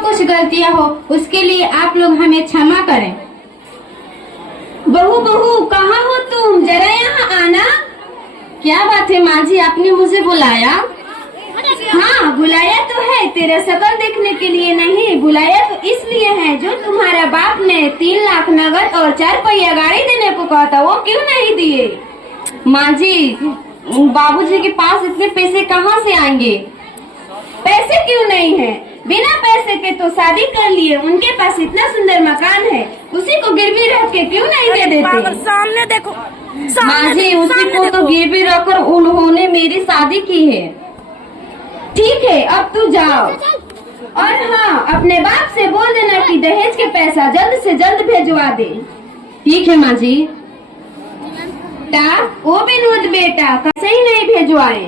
कुछ गलतियां हो उसके लिए आप लोग हमें क्षमा करें। बहू बहू कहाँ हो तुम, जरा यहाँ आना। क्या बात है माँ जी, आपने मुझे बुलाया? हाँ बुलाया तो है, तेरा शकल देखने के लिए नहीं, बुलाया तो इसलिए है जो तुम्हारा बाप ने 3 लाख नगद और 4 पहिया गाड़ी देने को कहा था, वो क्यों नहीं दिए? माँ जी, बाबूजी के पास इतने पैसे कहाँ से आएंगे? पैसे क्यों नहीं है? बिना पैसे के तो शादी कर लिए, उनके पास इतना सुंदर मकान है, उसी को गिरवी रख के क्यों नहीं दे देते? सामने देखो माँ जी, उसी को तो गिरवी रखकर उन्होंने मेरी शादी की है। ठीक है, अब तू जाओ। और हाँ, अपने बाप से बोल देना कि दहेज के पैसा जल्द से जल्द भेजवा दे। ठीक है माँ जी। वो विनोद बेटा कैसे ही नहीं भेजवाए?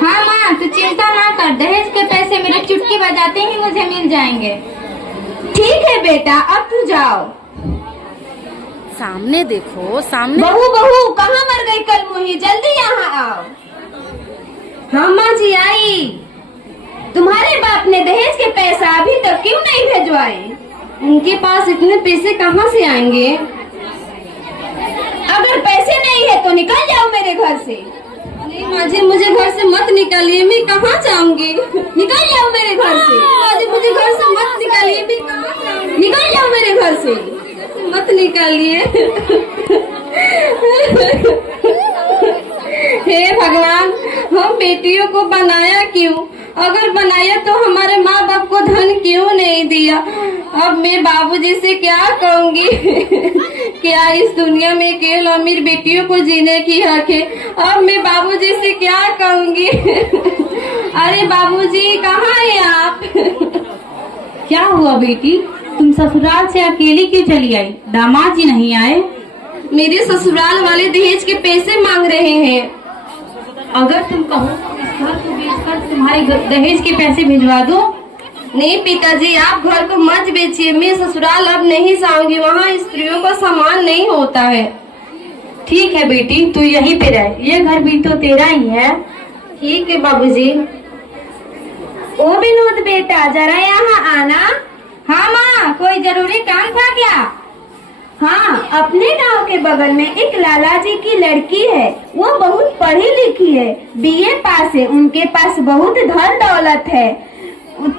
हाँ माँ, तू चिंता ना कर, दहेज के पैसे मेरे चुटकी बजाते ही मुझे मिल जाएंगे। ठीक है बेटा, अब तू जाओ। सामने देखो, सामने। बहू बहू कहाँ मर गई कल मुही, जल्दी यहाँ आओ। हाँ माँ जी आई। तुम्हारे बाप ने दहेज के पैसा अभी तक क्यों नहीं भेजवाए? उनके पास इतने पैसे कहाँ से आएंगे? अगर पैसे नहीं है तो निकल जाओ मेरे घर से। नहीं माँ जी, मुझे घर से मत निकालिए, मैं कहाँ जाऊंगी? निकल जाओ मेरे घर से। माँ जी, मुझे घर से मत निकालिए, मैं कहाँ जाऊंगी? निकल जाओ मेरे घर से, मत निकालिए। हे भगवान, हम बेटियों को बनाया क्यों? अगर बनाया तो हमारे माँ बाप को धन क्यों नहीं दिया? अब मैं बाबूजी से क्या कहूँगी? क्या इस दुनिया में केवल अमीर बेटियों को जीने की हक है? अब मैं बाबूजी से क्या कहूँगी? अरे बाबूजी, कहाँ है आप? क्या हुआ बेटी, तुम ससुराल से अकेली क्यों चली आई? दामाद जी नहीं आए? मेरे ससुराल वाले दहेज के पैसे मांग रहे हैं। अगर तुम कहो तो इस घर को बेचकर तुम्हारे दहेज के पैसे भिजवा दो। नहीं पिताजी, आप घर को मत बेचिए, मैं ससुराल अब नहीं जाऊंगी, वहाँ स्त्रियों का सामान नहीं होता है। ठीक है बेटी, तू यहीं पे रह, ये घर भी तो तेरा ही है। ठीक है बाबूजी। ओ विनोद बेटा, जरा यहाँ आना। हाँ माँ, कोई जरूरी काम था क्या? हाँ, अपने गांव के बगल में एक लाला जी की लड़की है, वो बहुत पढ़ी लिखी है, बीए पास है, उनके पास बहुत धन दौलत है।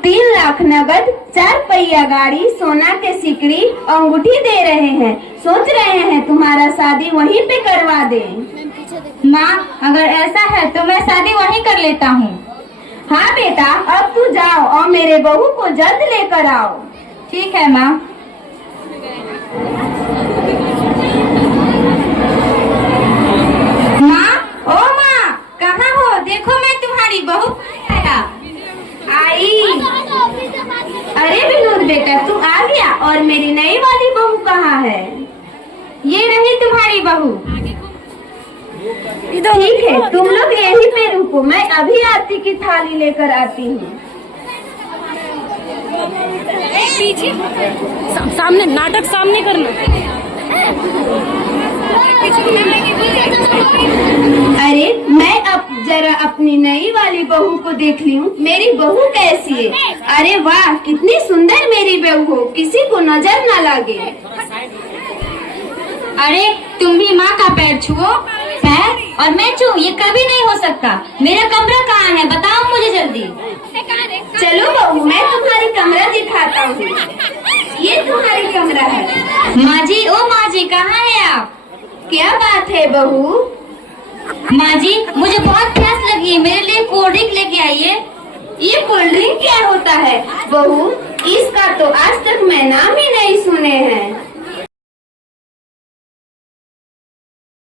3 लाख नगद, 4 पहिया गाड़ी, सोना के सिकड़ी, अंगूठी दे रहे हैं। सोच रहे हैं तुम्हारा शादी वहीं पे करवा दें। माँ, अगर ऐसा है तो मैं शादी वहीं कर लेता हूँ। हाँ बेटा, अब तू जाओ और मेरे बहू को जल्द लेकर आओ। ठीक है माँ। माँ, ओ माँ, कहाँ हो? देखो मैं तुम्हारी बहू आई। अरे विनोद बेटा, तू आ गया, और मेरी नई वाली बहू कहाँ है? ये रही तुम्हारी बहू। ठीक है, तुम लोग यहीं पे रुको, मैं अभी आरती की थाली लेकर आती हूँ। सामने नाटक सामने करना। अरे मैं अब जरा अपनी नई वाली बहू को देख ली हूँ, मेरी बहू कैसी है? अरे वाह, कितनी सुंदर मेरी बहू हो, किसी को नजर न लगे। अरे तुम भी माँ का पैर छुओ। पैर? और मैं छू? ये कभी नहीं हो सकता। मेरा कमरा कहाँ है, बताओ मुझे जल्दी। चलो बहू, मैं तुम्हारी कमरा दिखाता हूँ। ये तुम्हारी कमरा है। माँ जी, ओ माँ जी, कहाँ है आप? क्या बात है बहू? माँ जी, मुझे बहुत प्यास लगी है, मेरे लिए कोल्ड ड्रिंक लेके आइए। ये कोल्ड ड्रिंक क्या होता है बहू? इसका तो आज तक मैं नाम ही नहीं सुने हैं।